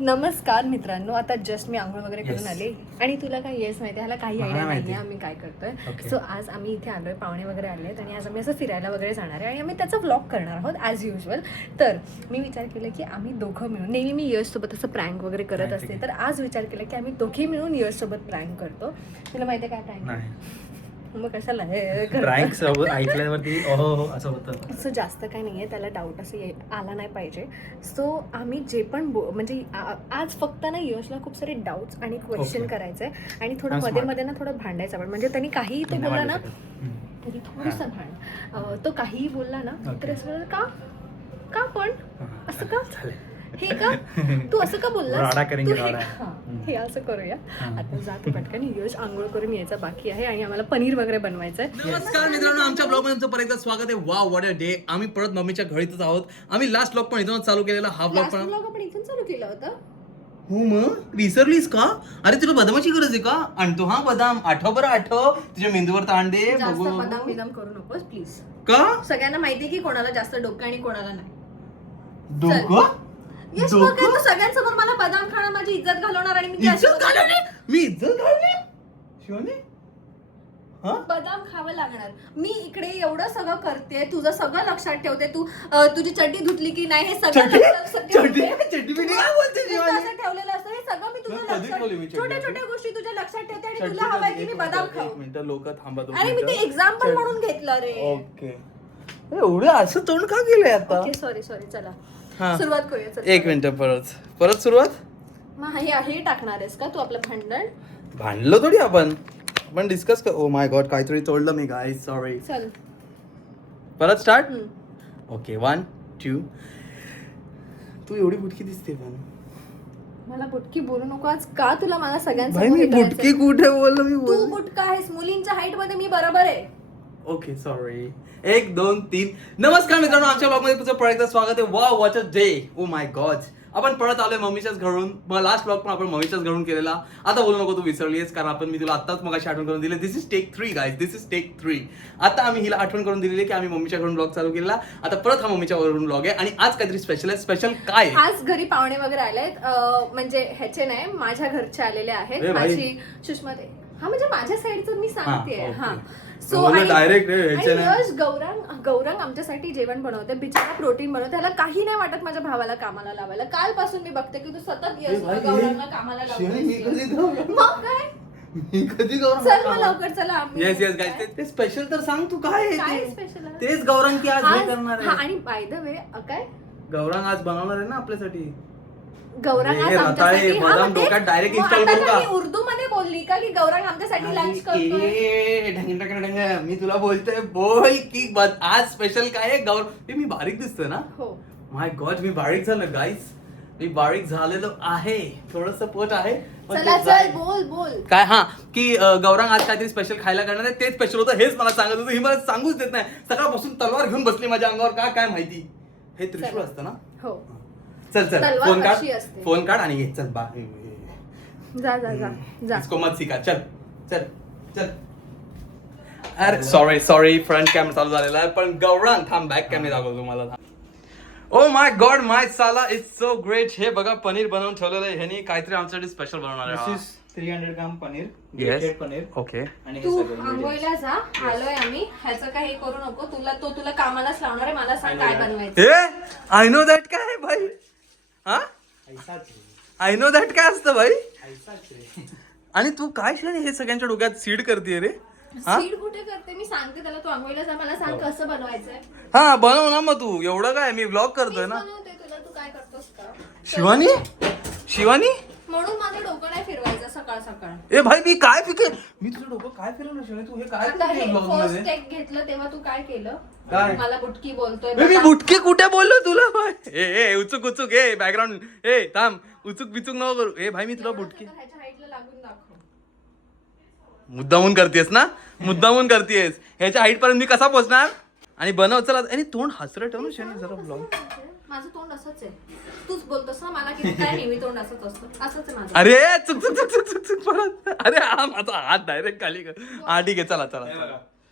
नमस्कार मित्रांनो, आता जस्ट मी आंघोळ वगैरे करून आले आणि तुला काय येस माहिती आहे, ह्याला काही आयडिया नाही आहे आम्ही काय करतोय. सो आज आम्ही इथे आलोय, पाहुणे वगैरे आले आहेत आणि आज आम्ही असं फिरायला वगैरे जाणार आहे आणि आम्ही त्याचा व्लॉग करणार आहोत ॲज युजल. तर मी विचार केला की आम्ही दोघं मिळून, नेहमी मी यशसोबत असं प्रँक वगैरे करत असते, तर आज विचार केला की आम्ही दोघे मिळून यशसोबत प्रँक करतो. तुला माहिती आहे काय प्रँक? मग कशाला प्रँक सोबत ऐकल्यावरती ओहो असं होतं. असं जास्त काही नाही आहे, त्याला डाऊट असं आला नाही पाहिजे. सो आम्ही जे पण म्हणजे आज फक्त ना यशला खूप सारे डाऊट्स आणि क्वेश्चन करायचं आहे आणि थोडं मध्ये मध्ये ना थोडं भांडायचं पण, म्हणजे त्यांनी काहीही तो बोलला ना तरी थोडंसं भांड, तो काहीही बोलला ना तर असं का का पण असं का हे का तू असं का बोललास, हे असं करूया. आता जातो पटकन, यश आंघोळ करून यायचा बाकी आहे आणि आम्हाला पनीर वगैरे बनवायचं आहे. नमस्कार मित्रांनो, आमच्या ब्लॉग मध्ये तुमचं परत एकदा स्वागत आहे. Wow what a day. आम्ही परत मम्मीच्या घरीच आहोत. आम्ही लास्ट ब्लॉग पण इथूनच चालू केलेला, हा ब्लॉग पण आपण इथून चालू केला होता. हो मग विसरलीस का? अरे तुला बदामाची गरज आहे का? आणतो हा बदाम, आठव बरं आठव, तुझ्या मेंदूवर ताण दे. जास्त बदाम बिदाम करू नकोस प्लीज. का? सगळ्यांना माहिती की कोणाला जास्त डोकं आणि कोणाला नाही. डोकं यश बघ, तू सगळ्यांसमोर मला बदाम खाणं माझी इज्जत घालवणार आणि मी इज्जत घालवली? मी इज्जत घालवली? शिवानी बदाम खावं लागणार. मी इकडे एवढं सगळं करते, तुझं सगळं लक्षात ठेवते, तू तुझी चड्डी धुतली की नाही हे सगळं ठेवलेलं असतं, हे सगळं मी तुझं लक्षात, छोट्या छोट्या गोष्टी तुझ्या लक्षात ठेवते आणि तुला हवंय की मी बदाम खाऊ. लोक थांबा आणि मी ते एक्झाम्पल म्हणून घेतलं रे. ओके, एवढं असं तोंड का केलंय आता? सॉरी चला सुरुवात करूया. एक मिनिट, परत सुरुवात. मग हे टाकणार आहेस का तू आपलं भांडण? भांडलो थोडी आपण डिस्कस कर. ओ माय गॉड, काहीतरी तोडलं मी गाईज, सॉरी. चल परत स्टार्ट. ओके, 1 2. तू एवढी बुटकी दिसते पण. मला बुटकी बोलू नको आज. का तुला मला सगळ्यांचं भाई मी बुटकी कुठे बोललो? मी तू बुटका आहेस. मुलींच्या हाईट मध्ये मी बरोबर आहे. Okay sorry. 1 2 3. नमस्कार मित्रांनो, आमच्या ब्लॉग मध्ये तुमचं परत एकदा स्वागत आहे. Wow what a day. Oh my God, आपण परत आलोय मम्मीच्याच घरून. मग लास्ट ब्लॉग पण आपण मम्मीच्याच घरून केलेला. आता बोलू नको तू विसरलीस, कारण आपण मी तुला आत्ताच मगाशी आठवण करून दिली. This is take 3 guys, this is take 3. आता आम्ही हिला आठवण करून दिलेली की आम्ही मम्मीच्या घरून ब्लॉग चालू केलेला. आता परत हा मम्मीच्या घरून ब्लॉग आहे आणि आज काहीतरी स्पेशल आहे. स्पेशल काय आहे? आज घरी पाहुणे वगैरे आलेत, म्हणजे ह्याचे नाही, माझ्या घरचे आलेले आहेत. माझी सुषमा, हा म्हणजे माझ्या साईडचं मी सांगते. हा सो डायरेक्ट यश गौरंग आमच्यासाठी जेवण बनवते, बिचारा प्रोटीन बनवते. त्याला काही नाही वाटत माझ्या भावाला कामाला लावायला. कालपासून मी बघते की तू सतत यश गौरंगला कामाला लावतोस. मग काय, चल मग लवकर चला. येस गाईज, ते स्पेशल तर सांग तू काय आहे स्पेशल तेच गौरंग की आज हे करणार आहे. आणि बाय द वे काय गौरंग आज बनवणार आहे ना आपल्यासाठी. गौरंग आज आमच्यासाठी, डायरेक्ट इन्स्टॉल करू का? उर्दू मध्ये बोलली का की गौरंग आमच्यासाठी लंच करतोय? मी तुला बोलतोय, बोल की आज स्पेशल काय आहे? गौरंग, मी बारीक दिसतोय ना? हो. माय गॉड, मी बारीक झालो गाईस. मी बारीक झालेलो आहे, थोडस पोट आहे. चल बोल काय? हा की गौरंग आज काहीतरी स्पेशल खायला करणार आहे. ते स्पेशल होतं, हेच मला सांगत होतं. ही मला सांगूच देत नाही. सकाळपासून तलवार घेऊन बसली माझ्या अंगावर. काय माहिती? हे त्रिशूळ असतं ना? हो. चल फोन काढ आणि घे. चल जा इसको मत सिखा. चल. अरे सॉरी फ्रंट कॅमेरा चालू झालेला आहे, पण गौरंग थांब, बॅक कॅमेरा दाखवतो तुम्हाला. ओ माय गॉड, माय साला, इट्स सो ग्रेट. हे बघा, पनीर बनवून ठेवलेलं आहे ह्यानी. काहीतरी आमच्यासाठी स्पेशल बनवणार आहे. 300 ग्राम पनीर, Yes. पनीर. ओके. आणि तू आंघोळीला जा, आलोय आम्ही. ह्याचं काही करू नको. तुला कामालाच लावणार आहे. मला सांग काय बनवायचं. आय नो दॅट काय आहे भाई. हा, आय नो दॅट काय असतं भाई. आणि तू काय हे सगळ्यांच्या डोक्यात सीड करते रे? सीड कुठे करते? मी सांगते त्याला, तू आंघोळीला जा, मला सांग कसं बनवायचंय. हा बनव ना मग तू. एवढं काय, मी व्लॉग करतोय ना. तुला तू काय करतोस का? शिवानी म्हणून माझं डोकं नाही फिरवायचं सकाळ. ए भाई, मी काय मी तुझं डोकं काय फिरवलं शिवानी? तू हे काय फर्स्ट स्टेप घेतलं तेव्हा तू काय केलं? काय? मला बुटकी बोलतोय. मी बुटकी कुठे बोललो तुला भाई? ए उचूक ए बॅकग्राऊंड, ए थांब, उचूक बिचूक नको करू. ए भाई, मी तुला बुटकी ह्याच्या हाईटला लागून दाखव. मुद्दामून करतेस. ह्याच्या हाईट पर्यंत मी कसा पोहोचणार? आणि बनव चला. आणि तोंड हसरं ठेव ना शिवानी जरा ब्लॉग. माझं तोंड असंच आहे. तूच बोलतोस ना मला की काय नेहमी तोंड असंच असतं. असंच आहे माझं. अरे चुक परत. अरे हा, माझा हात डायरेक्ट खाली कर. हा ठीक आहे, चला.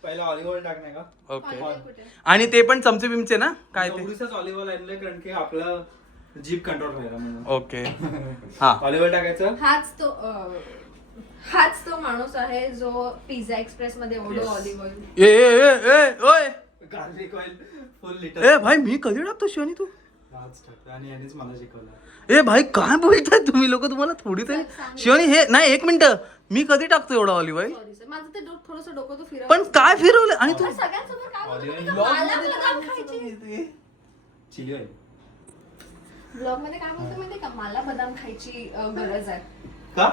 पहिला ऑलिव्ह ऑइल टाकणे का? ओके. आणि ते पण चमचे बिमचे ना काय ते? ऑलिव्ह ऑइल आणलंय, कारण की आपलं जीप कंट्रोल व्हायला म्हणून. ओके हा ऑलिव्ह ऑइल टाकायचं. हाच तो माणूस आहे जो पिझ्झा एक्सप्रेस मध्ये एवढं Yes. Olive oil. ओय गार्लिक ऑइल फुल लिटर. ए भाई मी कधी टाकतो शिवानी तू आज टाकतो आणि यांनीच मला शिकवलं. ए भाई काय बोलताय तुम्ही लोक तुम्हाला थोडी तरी शिवानी हे नाही एक मिनिट मी कधी टाकतो एवढा ऑलिव्ह ऑइल सॉरी सर, माझं ते थोडंसं डोकं तो फिरवलं. पण काय फिरवलं आणि तू सगळ्यांसमोर काय बोलतो Olive मी oil. का मला बदाम खायची. Chilli oil. ब्लॉग मध्ये काय बोलतो माहिती का, मला बदाम खायची गरज आहे. का?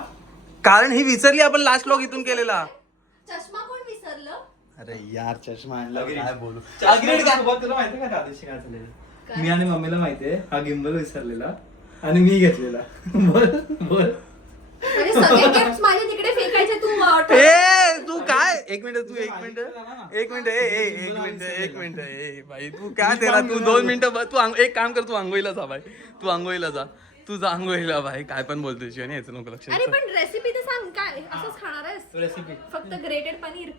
कारण ही विसरली आपण लास्ट व्लॉग इथून केलेला. चष्मा कोण विसरलं? अरे यार चष्मा आणला काय बोलू सोबत तुला माहितीये का त्या दिवशी काय झालेलं? मी आणि मम्मीला माहितीये हा गिम्बल विसरलेला आणि मी घेतलेला. बोल. आणि सगळे गिफ्ट माझे तिकडे फेकायचे तू ए तू काय एक मिनिट ए भाई तू काय तेरा तू 2 मिनिटं तू एक काम कर तू आंघोळीला जा भाई तू आंघोळीला जा तू जा आंघोळीला भाई काय पण बोलतोय शिवानी याचं नको लक्ष अरे पण रेसिपी तर सांग काय असंच खाणार आहेस? रेसिपी. फक्त ग्रेटेड पनीर.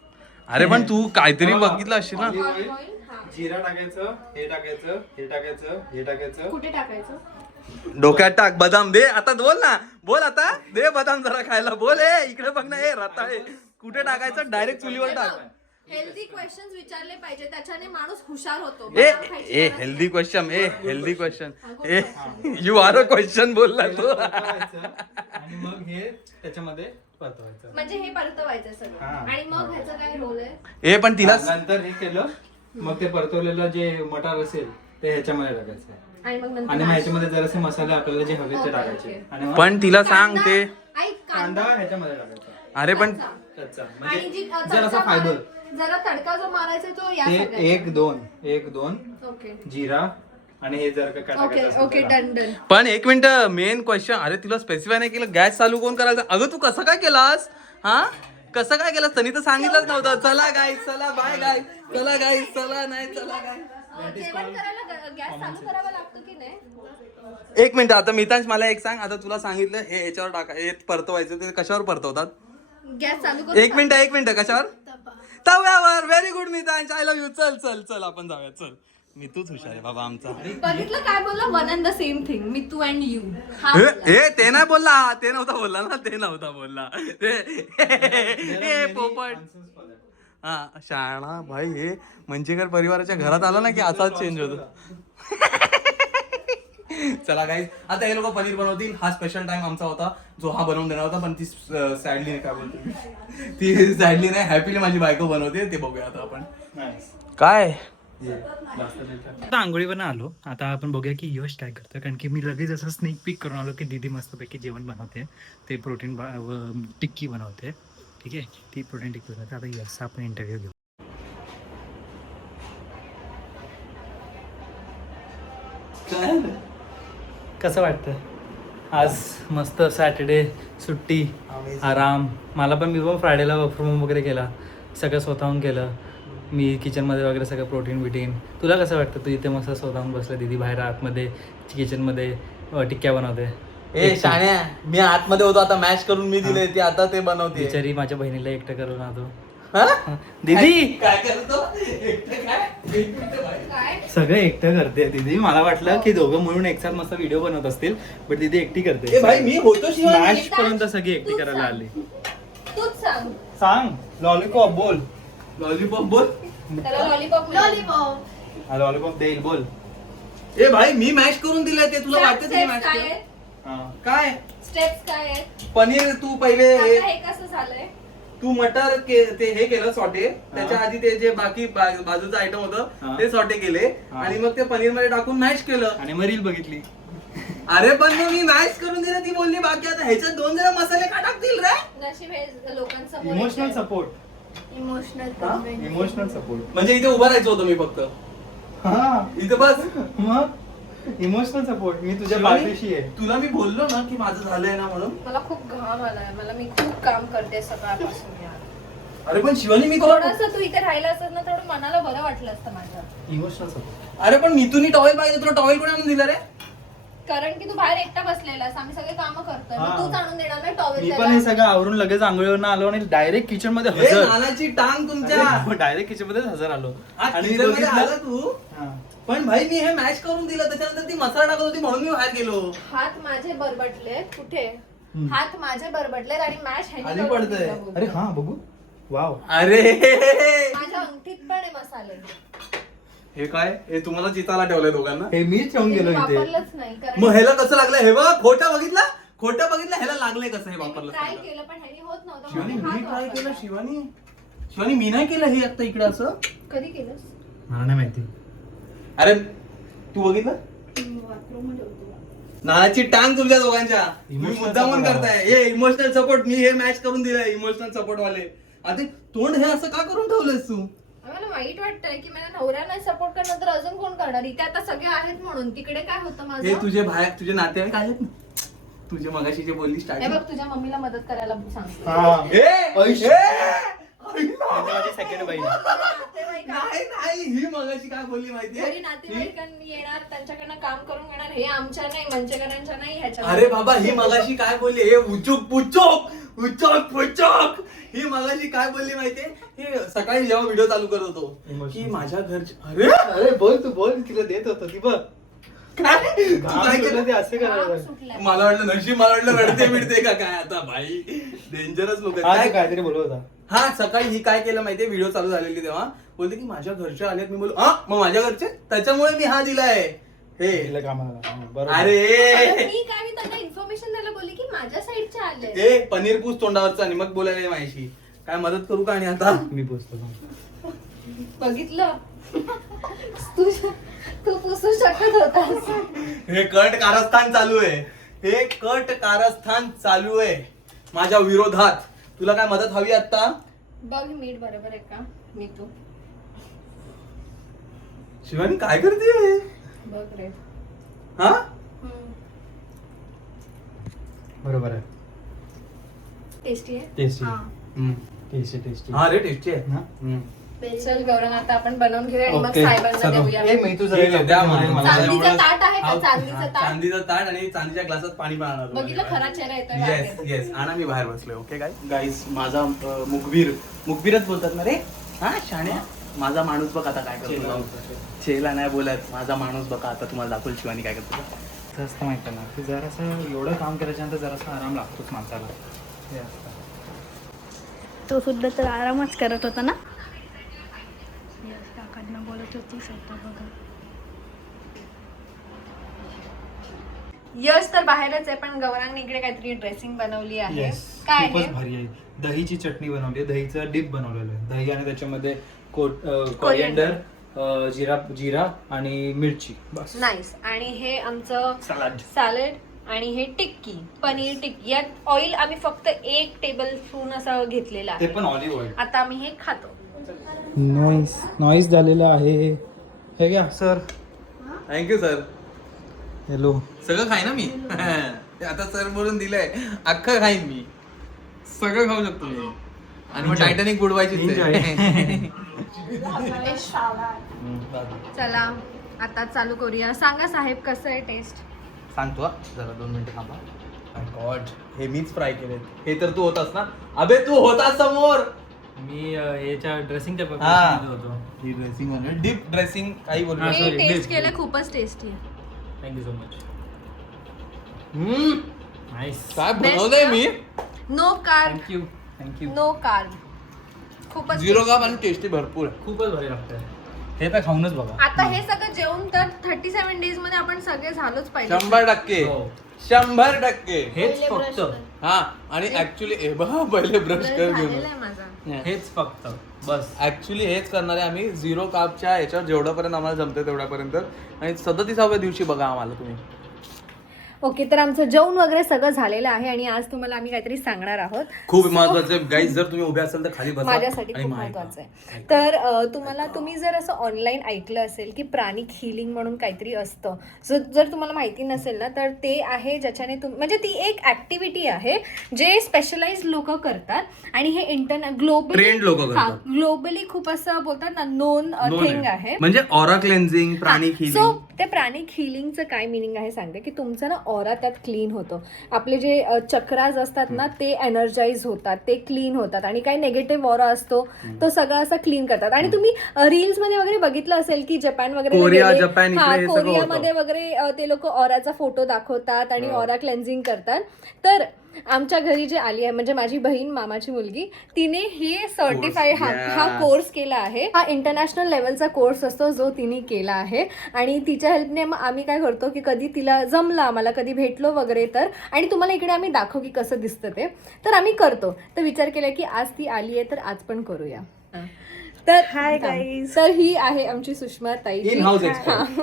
अरे पण तू काहीतरी बघितलं असशील ना Olive Olive oil, oil, हा. जिरा टाकायचं, हे टाकायचं, हे टाकायचं, हे टाकायचं. कुठे टाकायचं? डोक्यात टाक बदाम दे आता बोल आता दे बदाम जरा खायला बोल ए इकडे बघ ना ए रता आहे कुठे टाकायचं डायरेक्ट चुलीवर टाक हेल्दी क्वेश्चन्स विचारले पाहिजे, त्याच्याने माणूस हुशार होतो. ए बदाम खायची ए गरज हेल्दी क्वेश्चन नाही. ए यू आर अ क्वेश्चन बोलला पहिलं तो परतवायचं आणि मग हे त्याच्यामध्ये परतवायचं. म्हणजे हे परतवायचं सगळं. हा. आणि मग ह्याचं काय रोल आहे? ए पण तिला नंतर हे केलं मग ते परतवलेलं जे मटार असेल ते ह्याच्यामध्ये टाकायचं आणि मग आणि नंतर मग ह्याच्यामध्ये जरासे मसाले आपल्याला जे हवे ते Okay, टाकायचे okay. आणि मग पण तिला सांग ते ऐक, कांदा ह्याच्यामध्ये टाकायचा. अरे पण कच्चा. कच्चा आणि जी म्हणजे जरासा फायबर. जरा तडका जो मारायचा तो या ते सगळ्यात. 1-2 ओके जिरा आणि हे जर का ओके टाकायचं असेल ओके तर डन डन. पण एक मिनिट मेन क्वेश्चन अरे तुला स्पेसिफाय नाही केलं गॅस चालू कोण करायचं अगं तू कसं काय केलास हा कसं काय केलास त्यांनी तर सांगितलंच नव्हतं चला गाईस चला बाय गाईस चला गाईस चला नाही चला गाईस जेवण करायला गॅस चालू करावा लागतो की नाही? एक मिनिट आता मितांश मला एक सांग आता तुला सांगितलं हे याच्यावर टाका हे परतवायचं ते कशावर परतवतात गॅस चालू करू एक मिनिट कशावर तव्यावर very good Mitansh I love you चल आपण जाऊया चल मी तूच हुशार आहे बाबा आमचा बघितलं काय बोलला, one and the same thing, मी तू अँड यू. ए ते नाही बोलला ते नव्हता बोलला ते पोपट हा शाळा भाई हे मंचेकर परिवाराच्या घरात आला ना की असाच चेंज होतो चला गाईज आता हे लोक पनीर बनवतील हा स्पेशल टाइम आमचा होता जो हा बनवून देणार होता पण ती सॅडली काय बोलते ती सॅडली नाही हॅपीली माझी बायको बनवते ते बघूया आता आपण काय आता आंघोळीवरनं आलो आता आपण बघूया की यश काय करतं कारण की मी लगेच असं स्नेक पीक करून आलो की दीदी मस्तपैकी जेवण बनवते ते प्रोटीन टिक्की बनवते ठीक आहे ती प्रोटीन टिक्की बनवते आता यशचा आपण इंटरव्ह्यू घेऊ कसं वाटतं आज मस्त सॅटर्डे सुट्टी आराम मला पण मी पण फ्रायडेला वर्क फ्रॉम होम वगैरे केला सगळं स्वतःहून केलं मी किचनमध्ये वगैरे सगळं प्रोटीन बिटीन तुला कसं वाटतं तू इथे मस्त स्वतःहून बसलं दीदी बाहेर आतमध्ये किचनमध्ये टिक्क्या बनवते ए शाण्या मी आतमध्ये होतो आता मॅच करून मी दिले ते आता ते बनवते बिचारी माझ्या बहिणीला एकटं करून आलो हा? दीदी काय करतो काय सगळं एकटं करते दीदी मला वाटलं की दोघं म्हणून एकसाथ मस्त व्हिडिओ बनवत असतील बट दीदी एकटी करते ए भाई मी होतो शिवाय मॅश पर्यंत सगळी एकटी करायला आली तूच सांग. सांग लॉलीपॉप बोल लॉलीपॉप बोल त्याला लॉलीपॉप लॉलीपॉप देईल बोल ए भाई मी मॅश करून दिलंय ते तुला वाटतं ते मॅश काय आहेत? काय स्टेप्स काय आहेत? पनीर तू पहिले आता हे कसं झालंय? तू मटर ते हे केलं सॉटे त्याच्या आधी ते जे बाकी बाजूचं आयटम होतं हा. ते सॉटे केले हा. आणि मग ते पनीर मध्ये टाकून मॅश केलं आणि मग रील बघितली अरे पण मग मी मॅश करून दिलं ती बोलली बाकी आता ह्याच्यात 2 जण मसाले का टाकतील रे नशीब हे लोकांसमोर इमोशनल सपोर्ट इमोशनल सपोर्ट म्हणजे इथे उभं राहायचं होतं मी फक्त हा इथं बस मग इमोशनल सपोर्ट मी तुझ्या शिवानी, पाठीशी आहे तुला मी बोललो ना की माझं झालंय ना म्हणून मला खूप घाम आलाय मी खूप काम करते सकाळपासून यार. अरे पण शिवानी मी तुला थोडंसं तू इथे राहिला असत ना थोडं मनाला बरं वाटलं असतं माझं इमोशनल सपोर्ट अरे पण मिथुनी टॉवेल पाहिजे तुला टॉवेल कोणी आणून दिला रे कारण की तू बाहेर एकटा बसलेलास आम्ही सगळे कामं करतोय मग हा. तूच आणून देणार नाही मी टॉवेल पण हे सगळं आवरून लगेच आंघोळीवरनं आलो आणि डायरेक्ट किचन मध्ये ए, हजर नानाची टांग तुमच्या डायरेक्ट किचन मध्ये हजर आलो आज आणि किचनमध्ये बघितलं आला तू हा. पण भाई मी हे मॅच करून दिलं, त्याच्यानंतर ती मसाला टाकत होती म्हणून मी बाहेर गेलो. हात माझे बरबटले कुठे, हात माझे बरबटले आणि मॅच आली पडतंय. अरे हा बघू. वाव. अरे माझ्या अंगठीत पण आहे मसाले. हे काय, हे तुम्हाला चिताला ठेवलंय दोघांना. हे मीच ठेवून गेलो मी इथे. वापरलंच नाही कारण मग ह्याला कसं लागलं हे बघ, खोटं बघितलं ह्याला लागलंय कसं हे वापरलं. ट्राय केलं पण ह्यानी होत नव्हतं शिवानी म्हणून मी हात ट्राय केलं. वापरला. शिवानी मी नाही केलं हे आता इकडे असं. कधी केलंस? मला नाही माहिती. अरे तू बघितलं बाथरूम मध्ये होतो. नानाची टांग तुमच्या दोघांच्या. तुम्ही Emotional मुद्दामून support करताय हे इमोशनल सपोर्ट. मी हे मॅच करून दिलंय इमोशनल सपोर्ट वाले. आता तोंड हे असं का करून ठेवलंयस तू. मला वाईट वाटतंय की मला नवरा नाही सपोर्ट करणार तर अजून कोण करणार. इथे आता सगळे आहेत म्हणून. तिकडे काय होतं हे माझं? तुझे बाहेर तुझे नातेवाईक आहेत ना, तुझे मगाशी जे बोलली हे स्टार्टिंग. बघ तुझ्या मम्मीला मदत करायला सांगते. माझी सेकंड बाई. नातेवाईक नाही नाही ही मगाशी काय बोलली घरी माहितीये. नातेवाईकांनी येणार त्यांच्याकडनं काम करून घेणार. हे आमच्या नाही मंचकरांच्या नाही ह्याच्या. अरे बाबा ही मगाशी काय बोलली, हे उचूक पुचोक ही मगाशी काय बोलली माहितीये. हे सकाळी जेव्हा व्हिडिओ चालू करत होतो की माझ्या घरचे. अरे अरे बोल तू बोल. तिला देत होतो ती बघ. काय तू काय केलं ते असं काम करायला. सुटलंय. मला वाटलं नशीब, मला वाटलं रडते बिडते का काय. आता भाई डेंजरस लोक हा, आहेत. ते काहीतरी बोलत होता. हा सकाळी ही काय केलं माहितीये, व्हिडिओ चालू झालेली तेव्हा बोलते की माझ्या घरचे आलेत. मी बोलू हा मग माझ्या घरचे, त्याच्यामुळे मी हा दिलाय हे. तिला कामाला. हा, बरोबर. अरे मी काय मी त्यांना इन्फॉर्मेशन द्यायला बोलली की माझ्या साईडचे आले. ए पनीर पूस तोंडावरचा आणि मग बोलायला माझ्याशी काय मदत करू का. आणि आता मी पोचतो. बघितलं तू पुसू शकत होतास. हे कट कारस्थान चालू आहे. हे कट कारस्थान चालू आहे माझ्या विरोधात. तुला काय मदत हवी आता. बघ मीठ बरोबर आहे का. मी तू शिवानी काय करते बघ रे. हा बरोबर आहे. टेस्टी आहे. टेस्टी. हा. Tasty tasty. हा रे टेस्टी आहे. हा? चल गौरंग आता आपण बनवून घेऊया आणि मग ओके. साहेबांना चलो. देऊया. ए, मी तुझं ठीक आहे, द्या मला. चांदीचं ताट आहे का? हा, चांदीचं ताट. चांदीचं ताट आणि चांदीच्या ग्लासात पाणी पण आणणार बघितलं खरा चेहरा येतोय येस बाहेर. येस. आणा मी बाहेर बसलोय. ओके गाईज माझा मुखबीरच बोलतात ना रे. हा शाण्या माझा माणूस बघ आता काय करतो. चेला नाही बोलत. माझा माणूस बघा आता तुम्हाला दाखवल शिवानी काय करतो. जास्त माहिती ना की जरासं एवढं काम केल्याच्यानंतर जरासा आराम लागतोच माणसाला. हे असतं. तो सुद्धा तर आरामच करत होता ना. काकांना बोलत होती स्वतः बघा. यश तर बाहेरच आहे पण गौरांग इकडे काहीतरी ड्रेसिंग बनवली आहे. Yes. काय खूपच आहे? भारी आहे. दहीची चटणी बनवली आहे. दहीचं डिप बनवलेलं आहे. दही आणि त्याच्यामध्ये कोरिएंडर, जिरा आणि मिरची बस. नाईस. आणि हे आमचं सलाड. सॅलड आणि हे टिक्की पनीर टिक्की. यात ऑइल आम्ही फक्त 1 टेबल स्पून असं घेतलेलं ते आहे. पण ऑलिव्ह ऑइल. आता आम्ही हे खातो. नॉईस झालेलं आहे. हे घ्या सर. Thank you sir. हॅलो. सगळं खाईन ना मी. ते आता सर बोलून दिलंय अख्खं खाईन मी. सगळं खाऊ शकतो मी. आणि मग Enjoy. टायटॅनिक बुडवायची चला आता चालू करूया. सांगा साहेब कसं आहे टेस्ट. सांगतो हा. जरा 2 मिनिटं थांबा. माय गॉड हे मीच फ्राय केले. हे तर तू होतास ना. अबे तू होतास समोर. मी याच्या ड्रेसिंगच्या हा. होतो. ही ड्रेसिंग डीप ड्रेसिंग काही बोलू हा, नका. मी sorry, टेस्ट please, केलं please. खूपच टेस्टी आहे. Thank you so much. नाईस. काय Best बनवलंय ना? मी. नो कार्ब थँक्यू. नो कार्ब. खूपच 0 tasty. कार्ब आणि टेस्टी भरपूर आहे. खूपच भारी लागतंय. हे तर खाऊनच बघा. आता हे सगळं जेवण तर 37 डेज मध्ये आपण सगळे झालोच पाहिजे. 100%. हो. 100%. हेच पहिले brush फक्त. कर. हा आणि ऍक्च्युली पहिले ब्रश Brush कर झालेला घेऊन. आहे माझा. हेच फक्त बस. ऍक्च्युली हेच करणार आहे आम्ही 0 कार्बच्या याच्यावर जेवढ्यापर्यंत आम्हाला जमते तेवढ्यापर्यंत. आणि 37व्या दिवशी बघा आम्हाला तुम्ही. ओके तर आमचं जेवण वगैरे सगळं झालेलं आहे आणि आज तुम्हाला आम्ही काहीतरी सांगणार आहोत. खूप So, महत्वाचं आहे गाईज. जर तुम्ही उभे असाल तर खाली बसा. माझ्यासाठी आणि खूप मग ऐका. महत्वाचं आहे. तर तुम्ही जर असं ऑनलाईन ऐकलं असेल की प्राणिक हिलिंग म्हणून काहीतरी असतं. जर तुम्हाला माहिती नसेल ना तर ते आहे ज्याच्याने म्हणजे ती एक ऍक्टिव्हिटी आहे जे स्पेशलाइज लोक करतात आणि हे Trained लोकं करतात. ग्लोबली खूप असं बोलतात ना नोन थिंग आहे. म्हणजे ऑरा क्लेन्झिंग प्राणिक सो हिलिंग. ते प्राणिक हिलिंगचं काय मिनिंग आहे सांगते की तुमचं ना ऑरा त्यात क्लीन होतो. आपले जे चक्राज असतात ना ते एनर्जाइज होतात, ते क्लीन होतात आणि काही नेगेटिव्ह ऑरा असतो तो सगळा असा क्लीन करतात. आणि तुम्ही रील्स मध्ये वगैरे बघितलं असेल की जपान वगैरे कोरिया, जपान इकडे हे सगळं कोरियामध्ये वगैरे ते लोक ऑराचा फोटो दाखवतात आणि ऑरा क्लेन्झिंग करतात. तर आमच्या घरी जे आली आहे म्हणजे माझी बहीण, मामाची मुलगी, तिने हे सर्टिफाईड हा कोर्स केला आहे. हा इंटरनॅशनल लेवलचा कोर्स असतो जो तिने केला आहे. आणि तिच्या हेल्पने आम्ही काय करतो की कधी तिला जमलं, आम्हाला कधी भेटलो वगैरे तर, आणि तुम्हाला इकडे आम्ही दाखवू की कसं दिसतं ते, तर आम्ही करतो. तर विचार केला की आज ती आली आहे तर आज पण करूया. तर हाय गाईज. तर ही आहे आमची सुषमा ताई, In-house expert.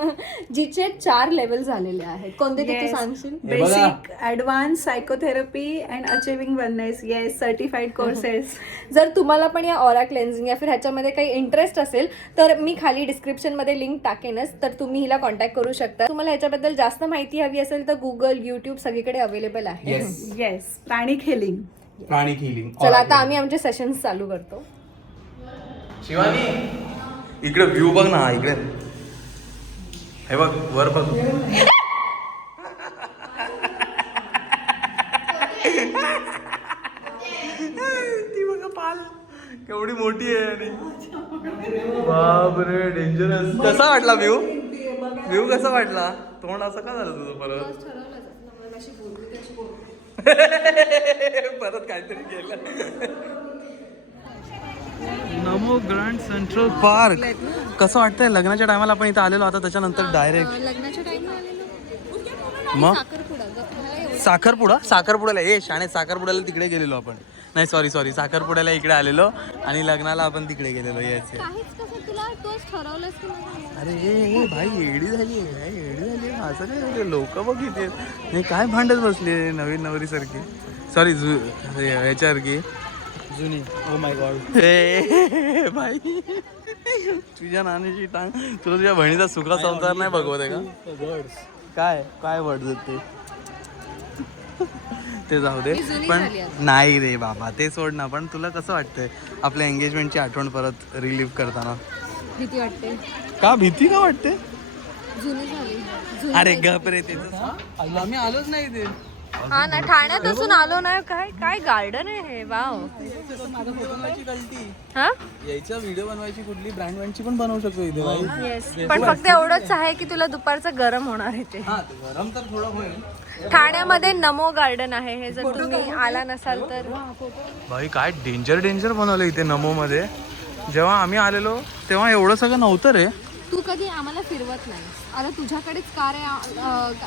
जिचे 4 लेवल झालेले आहेत. कोणते ते तू Yes. सांगशील? हे बघा. Basic, advance, psychotherapy and achieving wellness. Yes, certified courses. जर तुम्हाला पण या ऑरा क्लेन्झिंग या फिर ह्याच्यामध्ये काही इंटरेस्ट असेल तर मी खाली डिस्क्रिप्शनमध्ये लिंक टाकेनच, तर तुम्ही हिला कॉन्टॅक्ट करू शकता. तुम्हाला ह्याच्याबद्दल जास्त माहिती हवी असेल तर गुगल, यूट्यूब सगळीकडे अवेलेबल आहे. येस, प्राणिक हिलिंग. प्राणिक हिलिंग. चला आता आम्ही आमचे सेशन्स चालू करतो. शिवानी इकडे व्ह्यू बघ ना, इकडे हे बघ, वर बघ. ती बघा पाल केवढी मोठी आहे. आणि बापरे, डेंजरस. कसा वाटला व्ह्यू? व्ह्यू कसा वाटला? तोंड असं का झालं तुझं परत? परत काहीतरी केलं. नमो ग्रँड सेंट्रल पार्क कसं वाटतंय? लग्नाच्या टायमाला आपण इथं आलेलो, आता त्याच्यानंतर डायरेक्ट लग्नाच्या टाइमला आलेलो. मग साखरपुडा साखरपुड्याला शाळेत साखरपुड्याला तिकडे गेलेलो आपण. नाही सॉरी साखरपुड्याला इकडे आलेलो आणि लग्नाला आपण तिकडे गेलेलो. येस. काहीच कसं तुला तोच ठरवलंस की मला अरे ए भाई येडी झाली असं काय लोक बघ इथे. नाही काय भांडत बसले नवीन नवरीसारखी, सॉरी ह्याच्यासारखी जुनी. Oh my God. ए भाई तुझ्या नाण्याची टांग, तुला तुझ्या बहिणीचा सुखा संसार नाही बघवत आहे का? काय वर्ड ते जाऊ दे. पण नाही रे बाबा, ते सोड ना. पण तुला कसं वाटतंय आपल्या एंगेजमेंटची आठवण परत रिलीव्ह करताना? भीती वाटते. का भीती का वाटते? जुनी झाली. अरे गप रे, आम्ही आलोच नाही ते. हा ना, ठाण्यात असून आलो ना. काय गार्डन आहे हे. वाव. माझा फोटो बनवायची गलती. हा यायचा व्हिडिओ बनवायची, कुठली ब्रँडची पण बनवू शकतो इथे भाई. येस, पण फक्त एवढंच आहे की तुला दुपारचं गरम होणार आहे ते. हा, गरम तर थोडं होईल. ठाण्यामध्ये नमो गार्डन आहे. हे जर तुम्ही आला नसाल तर. भाई काय डेंजर बनवलं इथे नमो मध्ये. जेव्हा आम्ही आलेलो तेव्हा एवढं सगळं नव्हतं रे. तू कधी आम्हाला फिरवत नाही. आता तुझ्याकडेच कार आहे.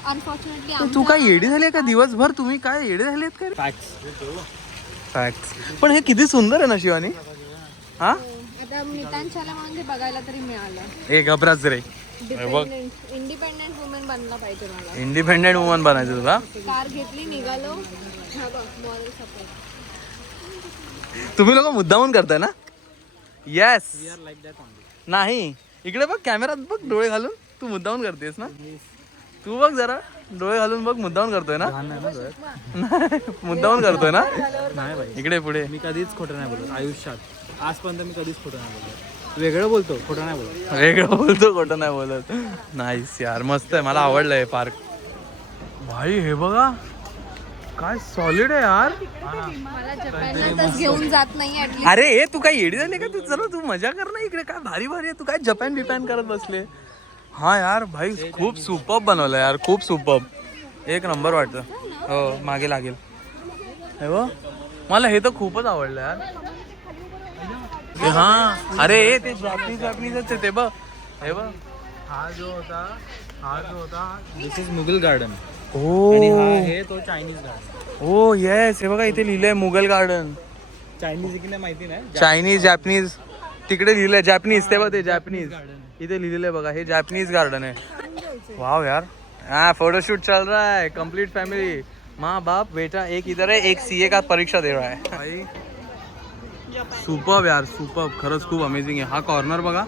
अनफॉर्च्युनेटली तू काय येडी झाली का दिवसभर? तुम्ही काय येडे झालेत काय? फॅक्ट्स. पण हे किती सुंदर आहे ना शिवानी. हा, आता मितांच्याला म्हणजे बघायला तरी मिळालं. एक घबराच रे. इंडिपेंडेंट वुमेन बनला पाहिजे मला. इंडिपेंडेंट वुमन बनायचं तुला. कार घेतली, निघालो. हा बघ, मॉरल सपोर्ट. तुम्ही लोक मुद्दामून करताय ना? येस. नाही, इकडे बघ कॅमेरात बघ, डोळे घालून. तू मुद्दामून करतेस ना? तू बघ जरा डोळे घालून बघ. मुद्दामून करतोय ना? मुद्दामून करतोय ना? नाही भाई, इकडे पुढे. मी कधीच खोटं नाही बोलत आयुष्यात. आजपर्यंत मी कधीच खोटं नाही बोलत. वेगळं बोलतो, खोटं नाही बोलत. वेगळं बोलतो, खोटं नाही बोलत. नाईस यार, मस्त आहे. मला आवडलंय पार्क. भाई हे बघा काय सॉलिड आहे यार. मला जपानलाच घेऊन जात नाही ऍटलीस्ट. अरे ए, तू काय येडी झाली का? तू चला, तू मजा कर ना इकडे. काय भारी आहे. तू काय जपान बिपान करत बसले? हा यार भाई, खूप सुपर्ब बनवलं यार, खूप सुपर्ब. एक नंबर वाटतं. हो, मागे लागेल. हे बघ, मला हे तर खूपच आवडलं यार. हा, अरे ए, ते जापनीजच आहे ते बघ. हे बघ, हा जो होता दिस इज मुघल गार्डन. ओ आणि हा आहे तो चायनीज गार्डन. ओ येस, हे बघा इथे लिहिलंय मुघल गार्डन. चायनीज की नाही माहिती नाही. चायनीज, जॅपनीज तिकडे लिहिलंय. जॅपनीज ते बघ, ते जॅपनीज इथे लिहिलेलं आहे बघा. हे जॅपनीज गार्डन आहे. वाव यार. हाँ, फोटोशूट चल रहा है. कंप्लीट फैमिली, माँ बाप बेटा, एक इधर है, एक सीए का परीक्षा दे रहा है. भाई सुपर्ब यार, सुपर्ब. खरंच खूप अमेझिंग आहे. हा कॉर्नर बघा.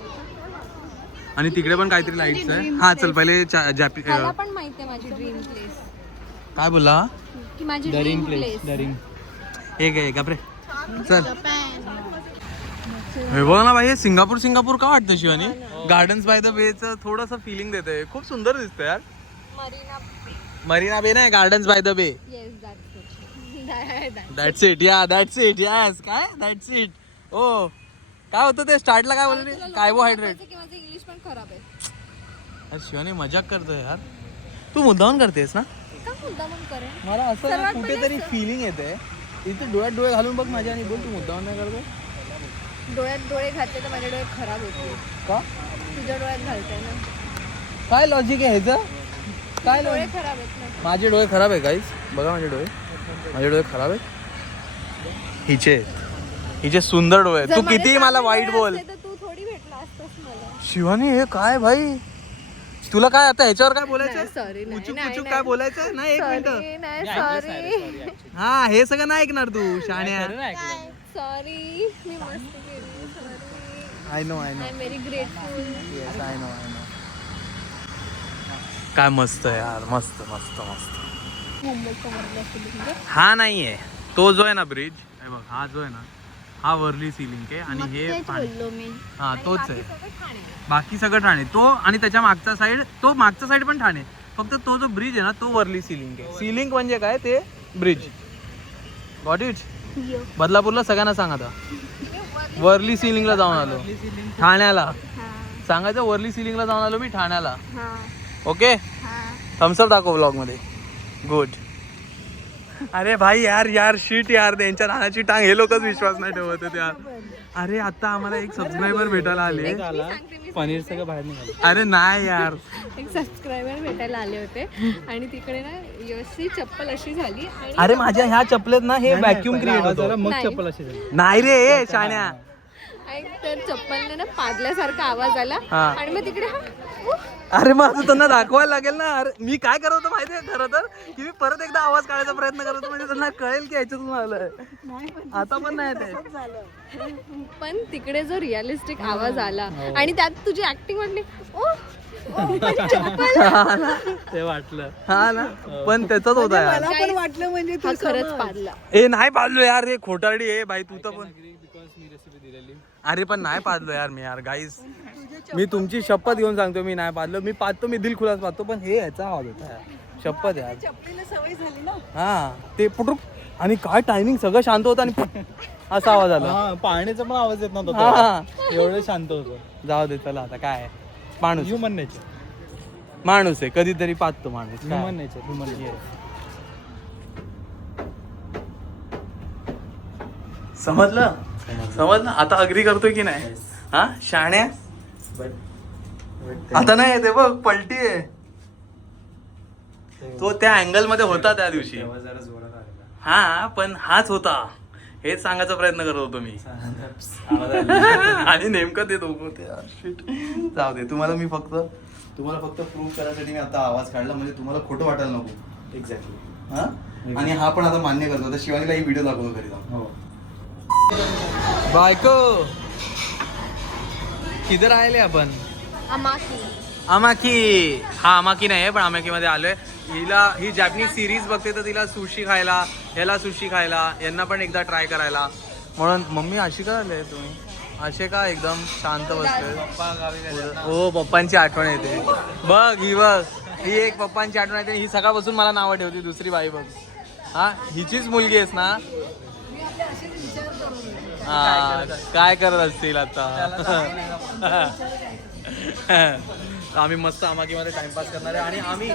आणि तिकडे पण काहीतरी लाईट्स आहे. हा चल पहिले मला पण माहिती आहे माझी ड्रीम प्लेस. काय बोलला? की माझी ड्रीम प्लेस. दरिंग. एक आहे का रे? चल. हे बघ ना भाई, हे सिंगापूर का वाटतं शिवानी? गार्डन्स बाय द वेचं थोडंसं फिलिंग देते. खूप सुंदर दिसतं यार. मरीना मरीना बे नाही, गार्डन्स बाय द बे. दॅट्स इट या, दॅट्स इट यस. काय दॅट्स इट. ओ काय होतं ते स्टार्टला काय बोलले, कार्बोहायड्रेट. इंग्लिश पण खराब आहे. अरे शिवानी मजाक करतोय यार, तू मुद्दामून करतेस ना. का मुद्दामून करेन? मला असं सर्वात कुठेतरी फिलिंग येते. इथे डोळ्यात डोळे घालून बघ माझ्या आणि बोल तू मुद्दामून नाही करतो. डोळ्यात डोळे घातले तर माझे डोळे खराब होतील. का? तुझ्या डोळ्यात घालते ना. काय लॉजिक आहे ह्याचं? काय डोळे logic? खराब आहेत ना. माझे डोळे खराब आहे गाईस, बघा माझे डोळे. माझे डोळे खराब आहेत. हिचे सुंदर डोळे. जर तू माझे किती मला चांगले वाईट डोळे बोल. असते तर तू थोडी भेटला असतास मला. शिवानी हे काय भाई, तुला काय आता ह्याच्यावर काय बोलायचं? नाही, sorry, नाही, उचूक नाही, उचूक नाही. काय बोलायचं नाही. एक मिनिट. सॉरी नाही सॉरी हा हे सगळं नाही ऐकणार तू शाण्या. सॉरी मी मस्ती केली. Sorry. I know I am very grateful. I know. काय मस्त यार, मस्त मस्त मस्त. मुंबईचा मधला म्हणजे हा नाहीये तो जो आहे ना ब्रिज, हे बघ हा जो आहे ना, हा वर्ली सीलिंग आहे आणि हे ठाणे. बोललो मी. हा तोच आहे. सगळं ठाणे. बाकी सगळं ठाणे. तो आणि त्याच्या मागचा साईड, तो मागचा साईड पण ठाणे. फक्त तो जो ब्रिज आहे ना तो वर्ली सीलिंग आहे. सीलिंग म्हणजे काय ते ब्रिज. Got it. बदलापूरला सगळ्यांना सांग आता. वर्ली सीलिंगला जाऊन आलो, ठाण्याला सांगायचं. वर्ली सीलिंगला जाऊन आलो मी, ठाण्याला. ओके, थम्सअप दाखव ब्लॉग मध्ये. गुड. अरे भाई यार यार शिट यार, त्यांच्या रानाची टांग हे लोकच विश्वास नाही ठेवत आहेत यार. अरे आता आम्हाला एक सबस्क्रायबर भेटायला आले. पनीर सगळं बाहेर निघालं. अरे नाही यार, एक सबस्क्रायबर भेटायला आले होते आणि तिकडे ना यशची चप्पल अशी झाली आणि अरे माझ्या ह्या चपलेत ना हे व्हॅक्युम क्रिएट आवाज आला, होतं. मग नाही. चप्पल अशी झाली. नाही रे शाण्या. आणि तर चप्पलने ना पाडल्यासारखा आवाज आला हा. आणि मग तिकडे अरे मग आता त्यांना दाखवायला लागेल ना. अरे मी काय करत होतो माहितीये खरं तर, की मी परत एकदा आवाज काढायचा प्रयत्न करत होतो म्हणजे त्यांना कळेल की ह्याच्यातून आलंय. आता पण नाही ते. पण तिकडे जो रिअलिस्टिक आवाज आला आणि त्यात तुझी ऍक्टिंग वाटली. ओ माझी चप्पल. ते वाटलं. हा ना, पण त्याचाच होता यार. मला पण वाटलं म्हणजे हा तू खरंच पाडला. ए नाही पाडलो यार, हे खोटारडी आहे भाई तू तर पण. बिकॉज मी रेसिपी दिलेली. अरे पण नाही पाडलो यार मी यार गाईस. मी तुमची शपथ घेऊन सांगतो मी नाही पाडलो. मी पाहतो, मी दिल खुलास पाहतो, पण हे ह्याचा आवाज होता यार. शपथ यार. चपलीला सवय झाली ना. हा ते पुटुक आणि काय टायमिंग सगळं शांत होतं आणि असा आवाज आला. हा पाण्याचा पण आवाज येत नव्हता हा तेव्हा. एवढं शांत होतं. जाऊ दे चला आता काय माणूस. Human nature. माणूस आहे, कधीतरी पाहतो माणूस. काय? Human nature. Human nature. समजलं समजलं आता अग्री करतोय की नाही. हा शाण्या आता नाही येते बघ, पलटी आहे. तो त्या अँगल मध्ये होता त्या दिवशी. हा पण हाच होता हेच सांगायचा प्रयत्न करत होतो मी. आणि नेमकं ते दोघं होते. Shit. जाऊ दे, तुम्हाला फक्त प्रूव्ह करायसाठी मी आता आवाज काढला, म्हणजे तुम्हाला खोटं वाटायला नको. एक्झॅक्टली. हा आणि हा पण आता मान्य करतो. आता शिवानीला ही व्हिडिओ दाखवतो घरी जाऊन. हो. बायको किधर आले आपण? अमाकी. हा अमाकी नाही आहे, पण अमाकी मध्ये आलोय. ही जॅपनीज सिरीज बघते तर तिला सुशी खायला, याला सुशी खायला, यांना पण एकदा ट्राय करायला. म्हणून मम्मी अशी का आले तुम्ही? असे का एकदम शांत बसले? हो पप्पांची आठवण येते. बघ ही एक पप्पांची आठवण येते. ही सकाळपासून मला नावं ठेवते. दुसरी बाई बघ. हा हिचीच मुलगी आहेस ना? हा काय करत असतील आता? आम्ही मस्त अमाकीमध्ये टाइमपास करणार आहे आणि आम्ही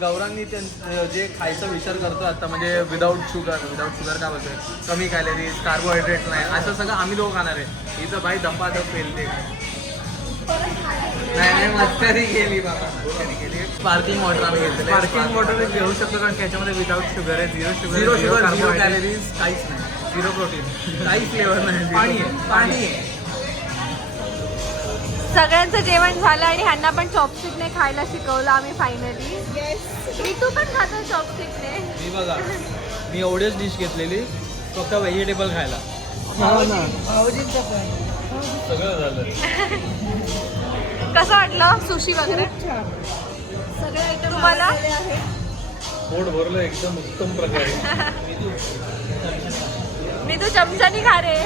गौरांनी जे खायचा विचार करतो आता, म्हणजे विदाऊट शुगर काय बोलतोय, कमी कॅलरीज, कार्बोहायड्रेट नाही, असं सगळं आम्ही लोक खाणार आहे. इथं बाई दपादप पेलते. नाही मस्करी केली बाबा, मस्करी केली. स्पार्किंग वॉटर आम्ही घेतलेलं. स्पार्किंग वॉटर घेऊ शकतो कारण त्याच्यामध्ये विदाऊट शुगर आहे. Zero zero sugar, zero calories, calories, काहीच नाही. Zero protein. काही फ्लेवर नाही. पाणी आहे. सगळ्यांचं जेवण झालं आणि ह्यांना पण चॉपस्टिकने खायला शिकवलं आम्ही फायनली. मी तू पण खातो चॉपस्टिकने. मी बघा मी एवढीच डिश घेतलेली फक्त व्हेजिटेबल खायला. सगळं झालं. कसं वाटलं सुशी वगैरे? सगळे आयटम तुम्हाला? पोट भरलं एकदम उत्तम प्रकारे. मी तू चमचानी खा रे.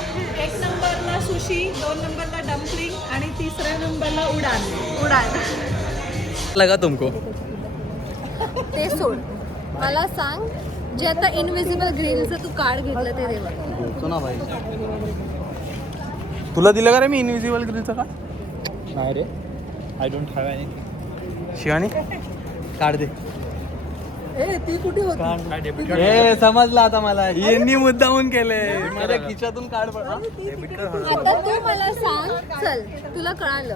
1 नंबरला सुशी, 2 नंबरला डम्पलिंग आणि 3ऱ्या नंबरला उडान. उडान. लगा तुमको ते सोड, मला सांग जे आता इनविजिबल ग्रिलचं तू कार्ड घेतलं ते दे मला. घेतो ना भाई. तुला दिलं का रे मी इनविजिबल ग्रिलचं का? नाही रे, I don't have any. Shivani card दे. ती कुठे होती? हे समजलं आता मला, यांनी मुद्दामून केलंय माझ्या खिशातून कार्ड पडा. आता तू मला सांग, चल तुला कळालं,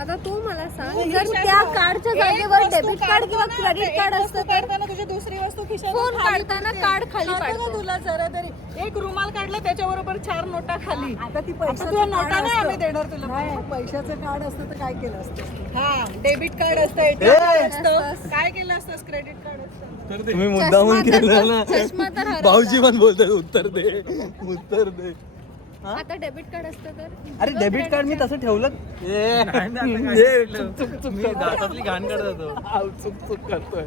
आता तू मला सांग जर त्या कार्डच्या जागेवर डेबिट कार्ड किंवा क्रेडिट कार्ड असतं तर तुझी दुसरी वस्तू खिशात फोन काढताना कार्ड खाली पाडतो. तुला जरा तरी एक रुमाल काढला त्याच्याबरोबर 4 नोटा खाली. आता ती पैशाचं नोटा नाही आम्ही देणार तुला. पैशाचं कार्ड असतं तर काय केलं असतं? हा, डेबिट कार्ड असतं, ATM असतं, काय केलं असतं? क्रेडिट कार्ड असतं. तुम्ही मुद्दामून केलं ना. चष्मा तर हरवला. भाऊजी पण बोलतोय उत्तर दे, उत्तर दे. आता डेबिट कार्ड असतं तर अरे डेबिट कार्ड मी तसं ठेवलं. मी दातातली घाण काढत होतो. चुक करतोय.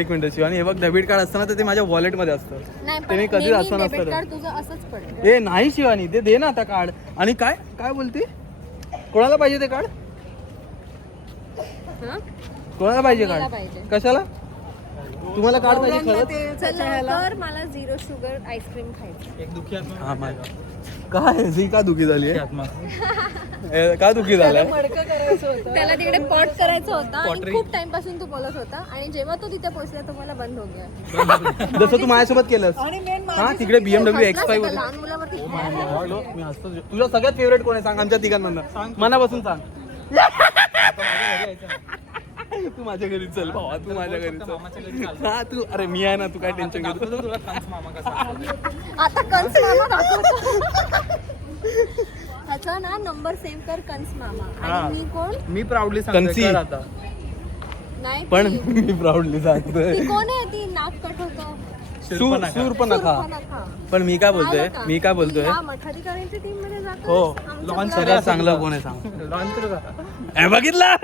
एक मिनिट शिवानी, हे बघ डेबिट कार्ड असताना तर ते माझ्या वॉलेट मध्ये असतं. नाही, ते मी कधीच असं डेबिट नसतं. कार्ड तुझं असंच पडेल. ए नाही शिवानी, ते दे ना आता कार्ड. आणि काय काय बोलते, कोणाला पाहिजे ते कार्ड? हं? कोणाला पाहिजे मला कार्ड? पाहिजे. कशाला तुम्हाला कार्ड पाहिजे खरंच? चल लवकर, मला 0 शुगर आईस्क्रीम खायचं. एक दुखी आत्मा. हा माझ्या काय ही का दुखी झाली आहे? आत्मा. का दुखी झालाय? मडकं करायचं होतं. त्याला तिकडे पॉट करायचं होतं आणि खूप टाइम पासून तू बोलत होता आणि जेव्हा तो तिथे पोहोचला तो मला बंद हो गया. जसं तू माझ्यासोबत केलंस. आणि मेन हा तिकडे BMW हसलास X5 आता होती. लहान मुलावरती. मी हसतो. तुझा सगळ्यात फेवरेट कोण आहे सांग आमच्या तिघांमधनं? मनापासून सांग. तू माझ्या घरी चल भावा, तू माझ्या घरी चल. हा तू, अरे मी आहे ना, तू काय टेन्शन घेतो. तुला कंस मामा कसा आता कंस मामा दाखवतो. ह्याचा ना नंबर सेव्ह कर, कंस मामा. आणि मी कोण? मी प्राऊडली कंसी. सांगतो आता. नाही पण ती- मी प्राऊडली सांगतोय. ती कोण आहे? ती नाक कट होतं. सूरपणखा. सुर्पणखा. पण मी काय बोलतोय, आलं का? मी काय बोलतोय, या मठाधिकाऱ्यांच्या टीम मध्ये जातो. हो लॉन्च सगळ्यात चांगलं कोण आहे सांग? लॉन्च करू का? हे बघितला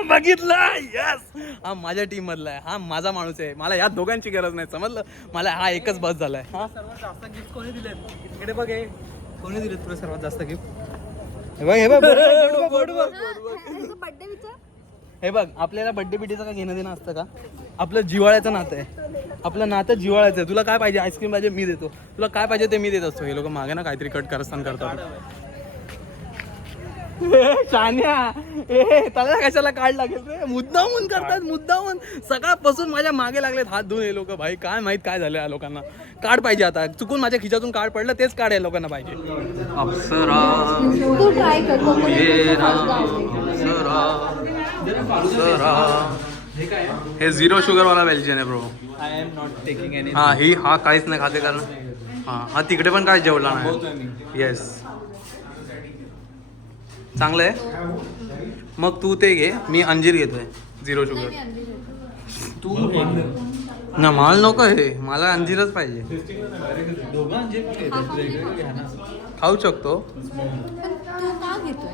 यस, हा माझ्या टीम मधला आहे, हा माझा माणूस आहे. मला या दोघांची गरज नाही, समजलं? मला हा एकच बस झालाय. हा सर्वात जास्त गिफ्ट कोणी दिलेत? इकडे बघ हे. कोणी दिलेत तुला सर्वात जास्त गिफ्ट? हे बघ, हे बघ, बर्थडे विचार. हे बघ, आपल्याला बर्थडे बिड्डेचं काय घेणं देणं असतं का? आपलं जिव्हाळ्याचं नातं आहे, आपलं नातं जिव्हाळ्याचं आहे. तुला काय पाहिजे? आईस्क्रीम पाहिजे, मी देतो. तुला काय पाहिजे ते मी देत असतो. हे लोक मागे ना काहीतरी कट करताना करतात. शान्या, त्याला कशाला कार्ड लागेल रे? मुद्दामून करतात, मुद्दामून. सकाळपासून माझ्या मागे लागलेत हात धुवून हे लोक. भाई काय माहित काय झालं या लोकांना. कार्ड पाहिजे आता. चुकून माझ्या खिशातून कार्ड पडलं, तेच कार्ड या लोकांना पाहिजे. अप्सरा तू ट्राय कर. हे 0 शुगर वाला बेल्जियन आहे bro. I am not taking any. हा काहीच नाही खाते कारण हा तिकडे पण काय जेवला नाही. येस, चांगलं आहे. मग तू ते घे, मी अंजीर घेतोय 0 शुगर. तू ना मला नको, हे मला अंजीरच पाहिजे. दोघं जे घ्या ना. खाऊ शकतो. तू का घेतोय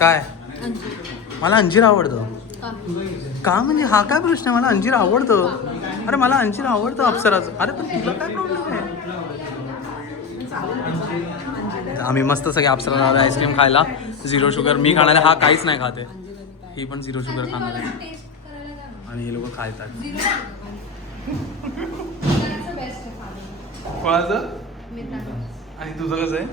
काय? अंजीर? मला अंजीर आवडतं. का? का म्हणजे हा काय प्रश्न आहे? मला अंजीर आवडतं. अरे मला अंजीर आवडतं अप्सराचं. अरे पण तुला काय प्रॉब्लेम आहे? आम्ही मस्त सगळे अप्सरा आईस्क्रीम खायला 0 शुगर. मी खाणार आहे, हा काहीच नाही खाते. ही पण 0 शुगर खाणार आहे आणि हे लोक खायतात. फळाचं आणि तुझं कसं आहे?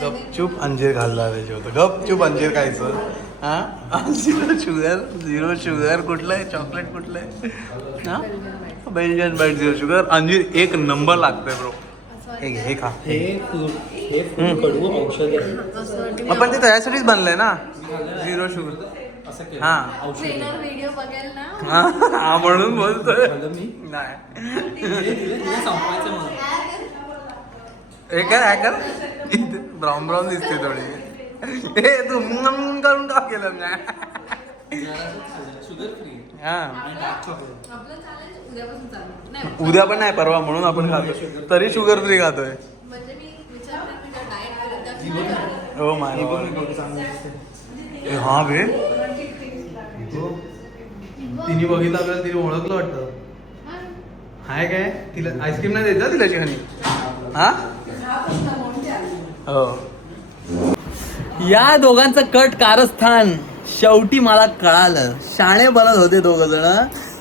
गपचूप अंजीर घालला पाहिजे होतं. गपचूप अंजीर खायचं. हा 0 शुगर कुठलं आहे? चॉकलेट कुठलं आहे? हा बेल्जियन बाईट 0 शुगर. अंजीर एक नंबर लागतोय ब्रो. हे खा. हे कडू औषध आहे. पण ते त्याच्यासाठीच बनलंय ना 0 शुगर. हा ट्रेलर व्हिडिओ बघेल ना. हा म्हणून बोलतोय. मी नाही संपवायचं म्हणून. हे काय कर, ब्राऊन ब्राऊन दिसते थोडी. हे तू करून का केलं नाही? शुगर फ्री हा आणि डार्क चॉकलेट. आपलं चॅलेंज उद्यापासून चालू. नाही उद्या पण नाही, परवा, म्हणून आपण खातोय. तरी शुगर फ्री खातोय. म्हणजे मी विचार करते मी डाएट करत हो माय हा बे, तिने बघितलं आपल्याला, तिने ओळखलं वाटतं. हाय काय? तिला आईस्क्रीम नाही द्यायचं तिला शिवानी? हा हो. या दोघांचं कट कारस्थान शेवटी मला कळालं. शाणे बनत होते दोघ जण,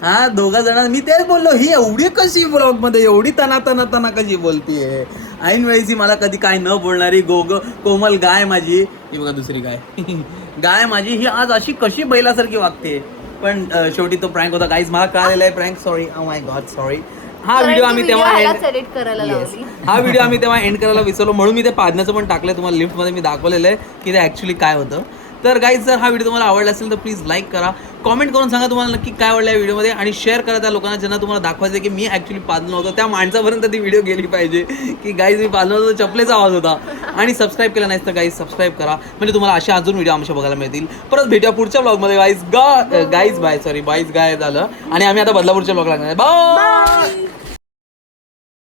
हा दोघा जण मी तेच बोललो ही एवढी कशी ब्लॉग मध्ये एवढी तना कशी बोलतीये ऐन वेळेस मला कधी काय न बोलणारी कोमल गाय माझी ही बघा दुसरी गाय गाय माझी ही आज अशी कशी बैलासारखी वागते पण शेवटी तो प्रँक होता गाईज मला कळलेला आहे prank sorry oh my God sorry हा व्हिडिओ आम्ही तेव्हा एडिट करायला लावली हा व्हिडिओ आम्ही तेव्हा एंड करायला विसरलो म्हणून मी ते पाजण्याचं पण टाकलंय तुम्हाला लिफ्टमध्ये मी दाखवलेलं आहे की ते ऍक्च्युली काय होतं तर गाईज जर हा व्हिडिओ तुम्हाला आवडला असेल तर प्लीज लाईक करा कॉमेंट करून सांगा तुम्हाला नक्की काय आवडलं या व्हिडिओमध्ये आणि शेअर करा त्या लोकांना ज्यांना तुम्हाला दाखवायचं की मी ऍक्च्युली पाजलं होतं त्या माणसापर्यंत ती व्हिडिओ गेली पाहिजे की गाईज मी पाजलं होतं चपलेचा आवाज होता आणि सबस्क्राईब केला नाही तर गाईज सबस्क्राईब करा म्हणजे तुम्हाला अशा अजून व्हिडिओ आमच्या बघायला मिळतील परत भेटूया पुढच्या ब्लॉगमध्ये गाईज बाय झालं आणि आम्ही आता बदलापूरच्या ब्लॉग लागणार बाय